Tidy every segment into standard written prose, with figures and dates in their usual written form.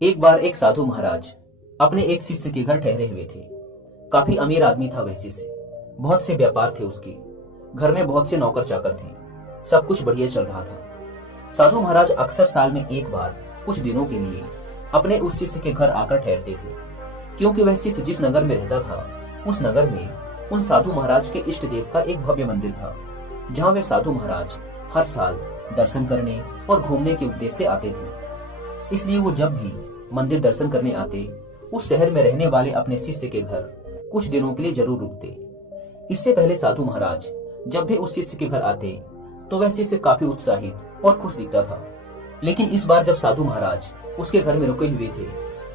एक बार एक साधु महाराज अपने एक शिष्य के घर ठहरे हुए थे। काफी अमीर आदमी था वह शिष्य। बहुत से व्यापार थे उसके। घर में बहुत से नौकर चाकर थे। सब कुछ बढ़िया चल रहा था। साधु महाराज अक्सर साल में एक बार कुछ दिनों के लिए अपने उस शिष्य के घर आकर ठहरते थे, क्योंकि वह शिष्य जिस नगर में रहता था उस नगर में उन साधु महाराज के इष्ट देव का एक भव्य मंदिर था, जहाँ वे साधु महाराज हर साल दर्शन करने और घूमने के उद्देश्य से आते थे। इसलिए वो जब भी मंदिर दर्शन करने आते, उस शहर में रहने वाले अपने शिष्य के घर कुछ दिनों के लिए जरूर रुकते। इससे पहले साधु महाराज जब भी उस शिष्य के घर आते तो वह शिष्य काफी उत्साहित और खुश दिखता था। लेकिन इस बार जब साधु महाराज उसके घर में रुके हुए थे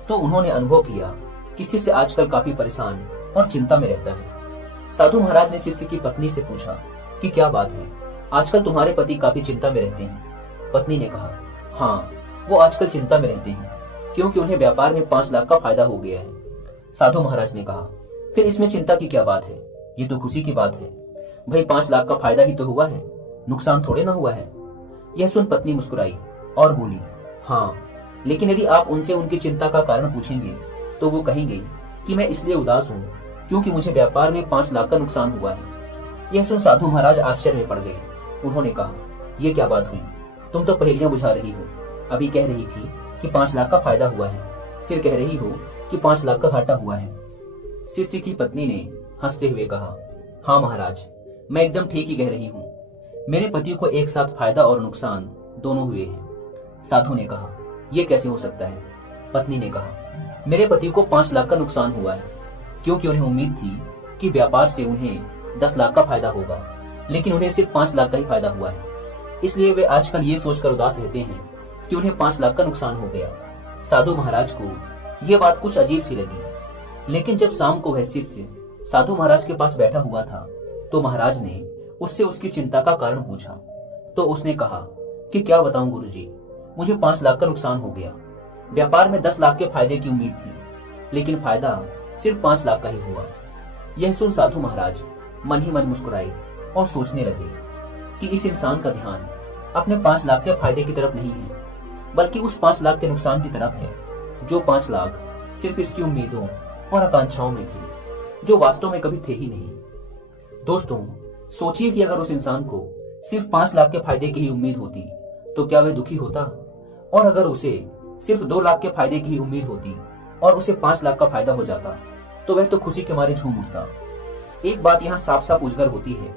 तो उन्होंने अनुभव किया कि शिष्य आजकल काफी परेशान और चिंता में रहता है। साधु महाराज ने शिष्य की पत्नी से पूछा कि क्या बात है, आजकल तुम्हारे पति काफी चिंता में रहते हैं। पत्नी ने कहा, हाँ, वो आजकल चिंता में रहते हैं क्योंकि उन्हें व्यापार में 5 लाख का फायदा हो गया है। साधु महाराज ने कहा, फिर इसमें चिंता की क्या बात है, ये तो खुशी की बात है। भाई 5 लाख का फायदा ही तो हुआ है, नुकसान थोड़े ना हुआ है। यह सुन पत्नी मुस्कुराई और बोली, हाँ, लेकिन यदि आप उनसे उनकी चिंता का कारण पूछेंगे तो वो कहेंगे कि मैं इसलिए उदास हूँ क्योंकि मुझे व्यापार में 5 लाख का नुकसान हुआ है। यह सुन साधु महाराज आश्चर्य में पड़ गए। उन्होंने कहा, ये क्या बात हुई, तुम तो पहेलियां बुझा रही हो। अभी कह रही थी कि 5 लाख का फायदा हुआ है, फिर कह रही हो कि 5 लाख का घाटा हुआ है। शिष्य की पत्नी ने हंसते हुए कहा, हाँ महाराज, मैं एकदम ठीक ही कह रही हूँ। मेरे पति को एक साथ फायदा और नुकसान दोनों हुए हैं। साधु ने कहा, यह कैसे हो सकता है। पत्नी ने कहा, मेरे पति को 5 लाख का नुकसान हुआ है क्योंकि उन्हें उम्मीद थी कि व्यापार से उन्हें 10 लाख का फायदा होगा, लेकिन उन्हें सिर्फ 5 लाख का ही फायदा हुआ है। इसलिए वे आजकल ये सोचकर उदास रहते हैं कि उन्हें 5 लाख का नुकसान हो गया। साधु महाराज को यह बात कुछ अजीब सी लगी। लेकिन जब शाम को वह शिष्य साधु महाराज के पास बैठा हुआ था तो महाराज ने उससे उसकी चिंता का कारण पूछा। तो उसने कहा कि क्या बताऊं गुरुजी, मुझे 5 लाख का नुकसान हो गया। व्यापार में 10 लाख के फायदे की उम्मीद थी, लेकिन फायदा सिर्फ 5 लाख का ही हुआ। यह सुन साधु महाराज मन ही मन मुस्कुराए और सोचने लगे कि इस इंसान का ध्यान अपने 5 लाख के फायदे की तरफ नहीं है, बल्कि उस 5 लाख के नुकसान की तरफ है, जो 5 लाख सिर्फ इसकी उम्मीदों और आकांक्षाओं में थे, जो वास्तव में कभी थे ही नहीं। दोस्तों, सोचिए कि अगर उस इंसान को सिर्फ 5 लाख के फायदे की ही उम्मीद होती तो क्या वह दुखी होता, और अगर उसे सिर्फ 2 लाख के फायदे की ही उम्मीद होती और उसे 5 लाख का फायदा हो जाता तो वह तो खुशी के मारे झूम उठता। एक बात यहाँ साफ साफ उजागर होती है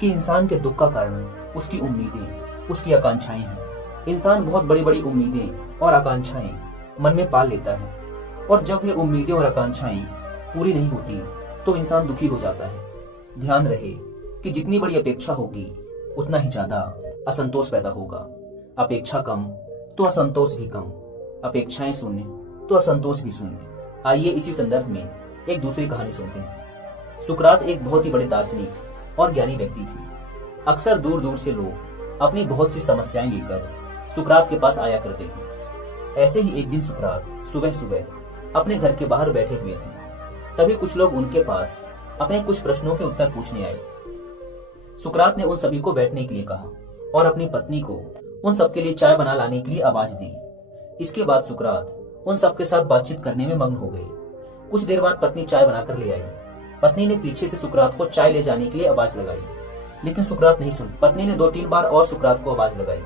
कि इंसान के दुख का कारण उसकी उम्मीदें, उसकी आकांक्षाएं हैं। इंसान बहुत बड़ी बड़ी उम्मीदें और आकांक्षाएं मन में पाल लेता है, और जब वे उम्मीदें और आकांक्षाएं पूरी नहीं होती तो इंसान दुखी हो जाता है। ध्यान रहे कि जितनी बड़ी अपेक्षा होगी उतना ही ज्यादा असंतोष पैदा होगा। अपेक्षा कम तो असंतोष भी कम, अपेक्षाएं शून्य तो असंतोष भी शून्य। आइए इसी संदर्भ में एक दूसरी कहानी सुनते हैं। सुकरात एक बहुत ही बड़े दार्शनिक और ज्ञानी व्यक्ति थे। अक्सर दूर दूर से लोग अपनी बहुत सी समस्याएं लेकर सुकरात के पास आया करते थे। ऐसे ही एक दिन सुकरात सुबह सुबह अपने घर के बाहर बैठे हुए थे। तभी कुछ लोग उनके पास अपने कुछ प्रश्नों के उत्तर पूछने आए। सुकरात ने उन सभी को बैठने के लिए कहा और अपनी पत्नी को उन सबके लिए चाय बना लाने के लिए आवाज दी। इसके बाद सुकरात उन सबके साथ बातचीत करने में मग्न हो गए। कुछ देर बाद पत्नी चाय बनाकर ले आई। पत्नी ने पीछे से सुकरात को चाय ले जाने के लिए आवाज लगाई, लेकिन सुकरात नहीं सुन। पत्नी ने 2-3 बार और सुकरात को आवाज लगाई,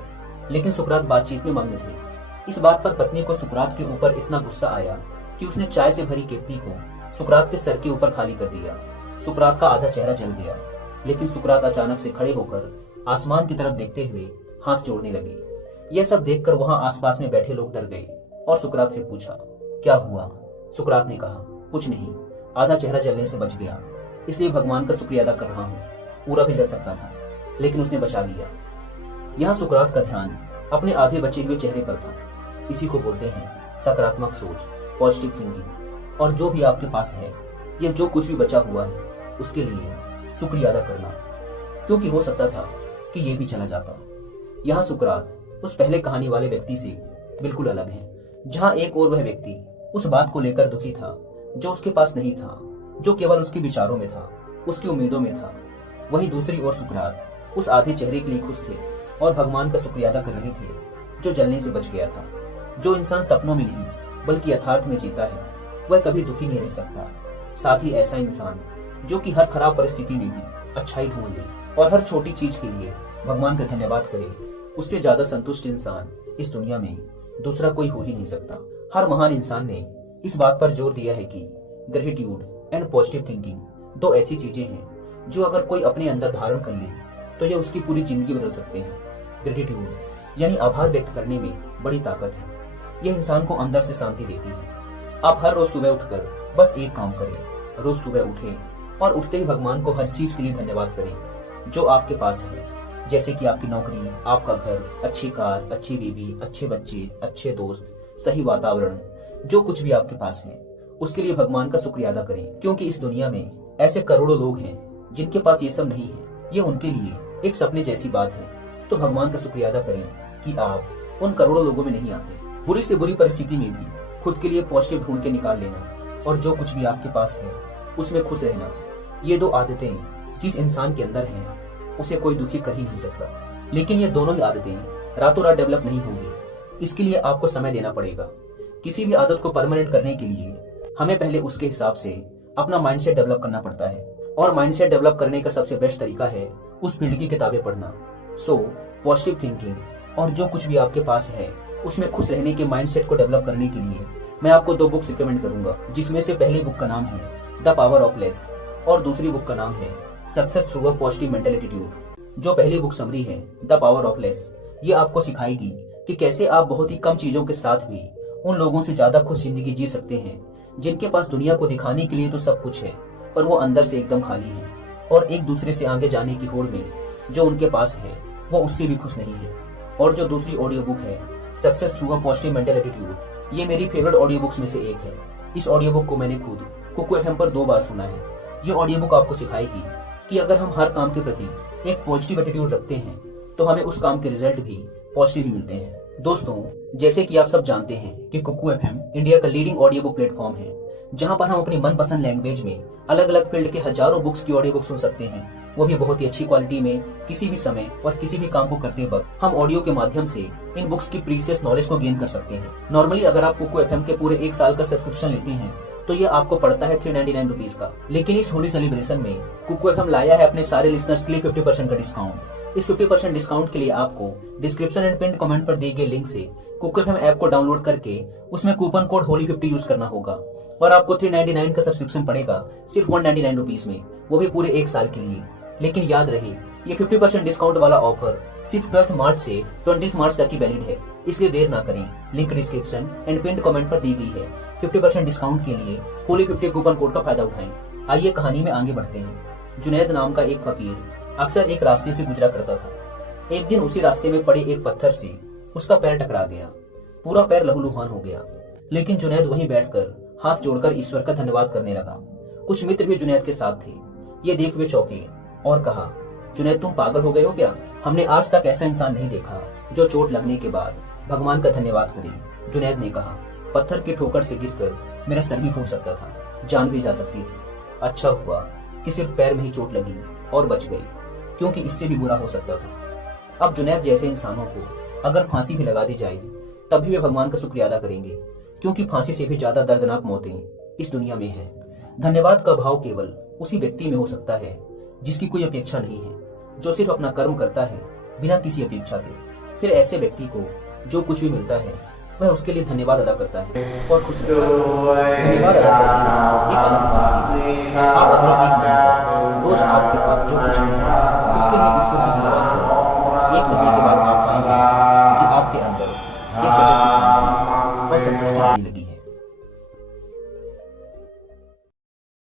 लेकिन सुकरात बातचीत में मग्न थे। इस बात पर पत्नी को सुकरात के ऊपर इतना गुस्सा आया कि उसने चाय से भरी केतली को सुकरात के सर के ऊपर खाली कर दिया। सुकरात का आधा चेहरा जल गया, लेकिन सुकरात अचानक से खड़े होकर आसमान की तरफ देखते हुए हाथ जोड़ने लगे। यह सब देखकर वहां आसपास में बैठे लोग डर गए और सुकरात से पूछा, क्या हुआ। सुकरात ने कहा, कुछ नहीं, आधा चेहरा जलने से बच गया, इसलिए भगवान का शुक्रिया अदा कर रहा हूँ। पूरा भी जल सकता था, लेकिन उसने बचा लिया। यहाँ सुकरात का ध्यान अपने आधे बचे हुए चेहरे पर था। इसी को बोलते हैं सकारात्मक सोच, पॉजिटिव थिंकिंग। और जो भी आपके पास है या जो कुछ भी बचा हुआ है उसके लिए शुक्रिया अदा करना, क्योंकि हो सकता था कि ये भी चला जाता। यहाँ सुकरात उस पहले कहानी वाले व्यक्ति से बिल्कुल अलग है, जहाँ एक और वह व्यक्ति उस बात को लेकर दुखी था जो उसके पास नहीं था, जो केवल उसके विचारों में था, उसकी उम्मीदों में था। वहीं दूसरी ओर सुकरात उस आधे चेहरे के लिए खुश थे और भगवान का शुक्रिया अदा कर रहे थे जो जलने से बच गया था। जो इंसान सपनों में नहीं बल्कि यथार्थ में जीता है, वह कभी दुखी नहीं रह सकता। साथ ही ऐसा इंसान जो कि हर खराब परिस्थिति में भी अच्छाई ढूंढ ले और हर छोटी चीज के लिए भगवान का धन्यवाद करे, उससे ज्यादा संतुष्ट इंसान इस दुनिया में दूसरा कोई हो ही नहीं सकता। हर महान इंसान ने इस बात पर जोर दिया है कि ग्रेटिट्यूड एंड पॉजिटिव थिंकिंग दो ऐसी चीजें हैं जो अगर कोई अपने अंदर धारण कर ले तो ये उसकी पूरी जिंदगी बदल सकते हैं। ग्रेटिट्यूड यानी आभार व्यक्त करने में बड़ी ताकत है। यह इंसान को अंदर से शांति देती है। आप हर रोज सुबह उठकर बस एक काम करें, रोज सुबह उठें और उठते ही भगवान को हर चीज के लिए धन्यवाद करें जो आपके पास है, जैसे कि आपकी नौकरी, आपका घर, अच्छी कार, अच्छी बीवी, अच्छे बच्चे, अच्छे दोस्त, सही वातावरण, जो कुछ भी आपके पास है उसके लिए भगवान का शुक्रिया अदा करें। क्योंकि इस दुनिया में ऐसे करोड़ों लोग हैं जिनके पास ये सब नहीं है। ये उनके लिए एक सपने जैसी बात है। तो भगवान का शुक्रिया अदा करें कि आप उन करोड़ों लोगों में नहीं आते। बुरी से बुरी परिस्थिति में भी खुद के लिए पॉजिटिव ढूंढ के निकाल लेना और जो कुछ भी आपके पास है उसमें खुश रहना, ये दो आदतें जिस इंसान के अंदर हैं उसे कोई दुखी कर ही नहीं सकता। लेकिन ये दोनों ही आदतें रातों रात डेवलप नहीं होंगी। इसके लिए आपको समय देना पड़ेगा। किसी भी आदत को परमानेंट करने के लिए हमें पहले उसके हिसाब से अपना माइंडसेट डेवलप करना पड़ता है और माइंडसेट डेवलप करने का सबसे बेस्ट तरीका है उस फील्ड की किताबें पढ़ना। सो पॉजिटिव थिंकिंग और जो कुछ भी आपके पास है उसमें खुश रहने के माइंडसेट को डेवलप करने के लिए मैं आपको 2 बुक्स रिकमेंड करूंगा, जिसमें से पहली बुक का नाम है द पावर ऑफ लेस और दूसरी बुक का नाम है success through a positive mental attitude. जो पहली बुक समरी है द पावर ऑफ लेस, ये आपको सिखाएगी कि कैसे आप बहुत ही कम चीजों के साथ भी उन लोगों से ज्यादा खुश जिंदगी जी सकते हैं जिनके पास दुनिया को दिखाने के लिए तो सब कुछ है पर वो अंदर से एकदम खाली है और एक दूसरे से आगे जाने की होड़ में जो उनके पास है वो उससे भी खुश नहीं है। और जो दूसरी ऑडियो बुक है success through a positive mental attitude, ये मेरी फेवरेट ऑडियो बुक्स में से एक है। इस ऑडियो बुक को मैंने खुद कुकू एफएम पर 2 बार सुना है। ये ऑडियो बुक आपको सिखाएगी कि अगर हम हर काम के प्रति एक पॉजिटिव एटीट्यूड रखते हैं तो हमें उस काम के रिजल्ट भी पॉजिटिव ही मिलते हैं। दोस्तों, जैसे कि आप सब जानते हैं कि कुकू एफएम इंडिया का लीडिंग ऑडियो बुक प्लेटफॉर्म है, जहां पर हम अपनी मनपसंद लैंग्वेज में अलग अलग फील्ड के हजारों बुक्स की ऑडियो बुक सुन सकते हैं, वो भी बहुत ही अच्छी क्वालिटी में, किसी भी समय और किसी भी काम को करते वक्त हम ऑडियो के माध्यम से इन बुक्स की प्रीसियस नॉलेज को गेन कर सकते हैं। नॉर्मली अगर आप कुकू एफएम के पूरे 1 साल का सब्सक्रिप्शन लेते हैं तो ये आपको पड़ता है 399 रुपीज का। लेकिन इस होली सेलिब्रेशन में कुकू एफएम लाया है अपने सारे लिसनर्स के लिए 50% का डिस्काउंट। इस 50% डिस्काउंट के लिए आपको डिस्क्रिप्शन एंड पिन कमेंट पर दिए गए लिंक से कुकू एफएम ऐप को डाउनलोड करके उसमें कूपन कोड होली50 यूज करना होगा और आपको 399 का सब्सक्रिप्शन पड़ेगा सिर्फ 199 रुपीज में, वो भी पूरे 1 साल के लिए। लेकिन याद रहे, ये 50% डिस्काउंट वाला ऑफर सिर्फ 12 मार्च से 20 मार्च तक ही वैलिड है, इसलिए देर ना करें। Link description and pin comment पर दी गई है। 50% डिस्काउंट के लिए होली50 कूपन कोड का फायदा उठाएं। आइए कहानी में आगे बढ़ते हैं। जुनैद नाम का एक फकीर अक्सर एक रास्ते से गुजरा करता था। एक दिन उसी रास्ते में पड़े एक पत्थर से उसका पैर टकरा गया। पूरा पैर लहूलुहान हो गया। लेकिन जुनैद वहीं बैठकर हाथ जोड़कर ईश्वर का धन्यवाद करने लगा। कुछ मित्र भी जुनैद के साथ थे। ये देख वे चौंके और कहा, जुनैद तुम पागल हो गए हो क्या? हमने आज तक ऐसा इंसान नहीं देखा जो चोट लगने के बाद भगवान का धन्यवाद करे। जुनैद ने कहा, पत्थर की ठोकर से गिरकर मेरा सर भी फूट सकता था, जान भी जा सकती थी। अच्छा हुआ कि सिर्फ पैर में ही चोट लगी और बच गई, क्योंकि इससे भी बुरा हो सकता था। अब जुनैद जैसे इंसानों को अगर फांसी भी लगा दी जाए तब भी वे भगवान का शुक्रिया अदा करेंगे, क्योंकि फांसी से भी ज्यादा दर्दनाक मौतें इस दुनिया में हैं। धन्यवाद का भाव केवल उसी व्यक्ति में हो सकता है जिसकी कोई अपेक्षा नहीं है, जो सिर्फ अपना कर्म करता है बिना किसी अपेक्षा के। फिर ऐसे व्यक्ति को जो कुछ भी मिलता है वह उसके लिए धन्यवाद अदा करता है और खुश रहता है। धन्यवाद अदा करने में एक अलग शक्ति है। आप अपने एक महीने तक रोज आपके पास जो कुछ भी है उसके लिए ईश्वर का धन्यवाद करें। 1 महीने के बाद आप पाएंगे कि आपके अंदर एक गजब की शांति और संतुष्टि होने लगी है।